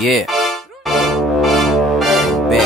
Yeah. Bem,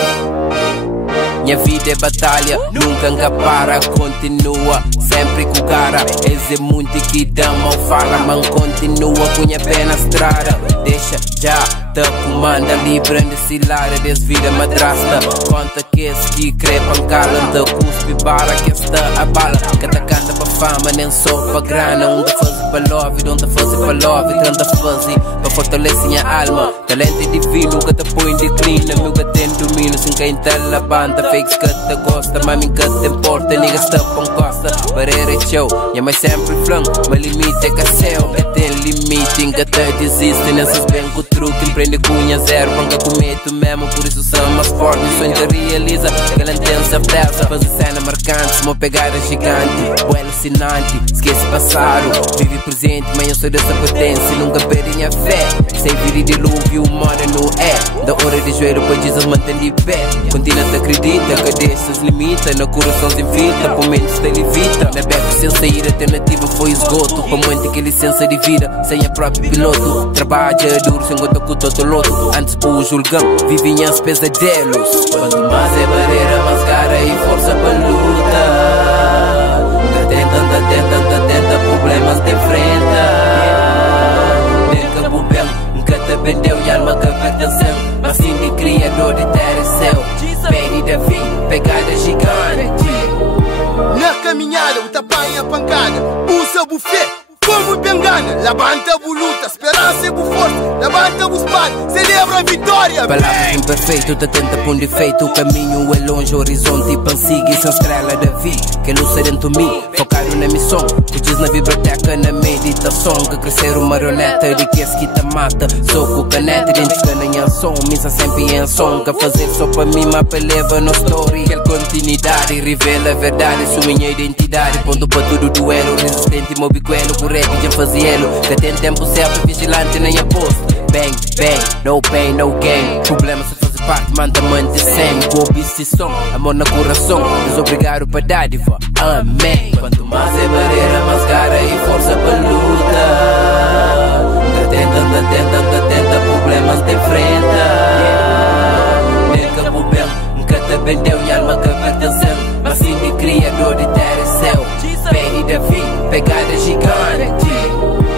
minha vida é batalha, nunca para, continua sempre com cara. Esse é muito que dá mal fala, mas continua com minha pé na estrada. Deixa já, te comanda, livre nesse lar, desvira madrasta. Conta que esse que crê pancala, te cuspe bala, que esta a bala. Cada canta pra fama, nem só pra grana. Onde fazer pra love, onde fazer pra love, tanta fazer pra fortalecer minha alma. Talento divino, que te põe em declina, meu que tem domínio, sem quem te levanta. Fakes que te gosta, mas mim que te importa, niggas te concosta. Barreira é show, minha mãe sempre flan, mas limite é que céu, que tem limite, que te desiste. Nessas bem com o truque, empreende cunha zero, banca cometo mesmo, por isso são mais fortes. O sonho te realiza, que ela tem certeza. Fazer cena marcante, uma pegada gigante, o alucinante, esquece passado, vive presente, mas eu sou dessa potência, nunca perdi minha fé. Sem vir e dilúvio, mora no é. Da hora de joelho, pois Jesus mantém de pé. Continua te acredita, que desses limita, no coração sem fita, por menos te levita. Na beco sem sair, alternativa foi esgoto. Para muito que licença de vida, sem a próprio piloto. Trabalha duro, sem conta com todo loto. Antes por julgão, vivem as pesadelos. Quanto mais é barreira, mais cara e força para luta. Tenta, problemas te enfrenta. Nunca bubel, nunca te vendeu e alma que pertenceu. Mas sim de criador de terra e céu. Perry Davi, pegada gigante. Na caminhada, o tapa e a pancada, usa buffet. Como bengana, levanta a luta, esperança e força, levanta o espada, celebra a vitória. Palavras imperfeitas, te tenta por um defeito. O caminho é longe, o horizonte pansigue sem estrela da vida, que luz é dentro de mim, focado na missão. Curtis na biblioteca, na meditação, que crescer uma marioneta de que esse que te mata. Sou com caneta, identificando em ação, missa sempre em som, que fazer só para mim, mapa leva no story. Que continuidade revela a verdade, sua minha identidade. Ponto para tudo duelo, resistente, mobicuelo, correto, já fazê-lo. Que tem tempo certo, vigilante, nem aposto. Bang, bang, no pain, no gain. Problema se fazer parte, manda-mante sempre. Com obsessão, amor no coração, desobrigado para dádiva, amém. Quanto mais é barreira, mais cara e força para luta. Tenta, problemas te enfrenta. Nunca bubel, nunca te vendeu e alma que pertenceu. Mas sim de criador de terra e céu. Perry Davi, pegada gigante.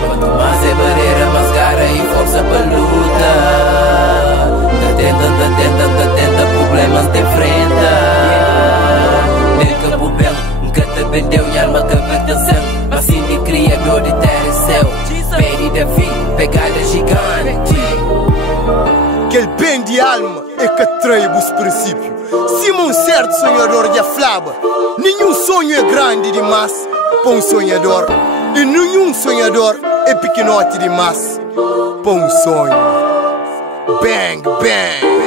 Quanto mais é barreira, mais cara e força para luta. Tenta, problemas te enfrenta. Nunca bubel, nunca te vendeu e alma que pertenceu. Mas sim de criador de terra e céu. Perry Davi, pegada gigante. Aquele bem de alma é que atrai os princípios. Se um certo sonhador já falava, nenhum sonho é grande demais para um sonhador. E nenhum sonhador é pequenote demais para um sonho. Bang, bang.